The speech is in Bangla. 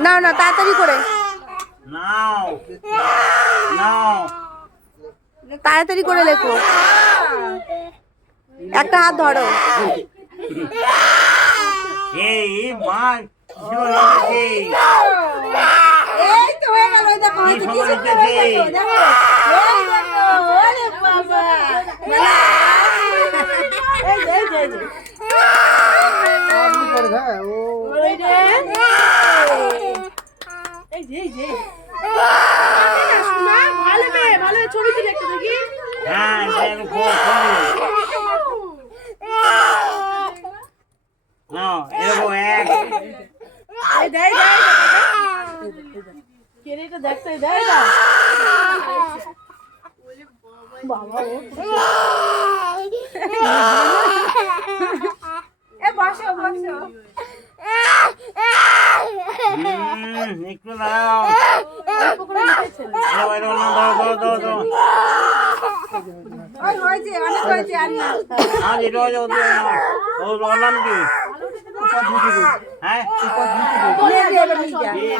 নাও না তাড়াতাড়ি করে নাও নাও তাড়াতাড়ি করে লেখো একটা হাত ধরো এই মা কিসব লিখেছে এই তো হয়ে গেল দেখো কি কি সুন্দর সুন্দর হয়ে লিখেছে। গেল দেখো এই দেখো আরে বাবা এই যে আপনি করে হ্যাঁ ও ওই রে এই যে না ভালো মেয়ে ভালো ছবি তুলে একটা দেখি হ্যাঁ দেখো নাও এরকম এক এই দেই কে রে এটা দেখতে দেই না বাবা ও এ বসো একটু দাও অল্প করে লিখেছে দাও ওই হয়েছে অনেক হয়েছে আর না আজ এটা ও নাম কি হ্যাঁ বলে দিয়ে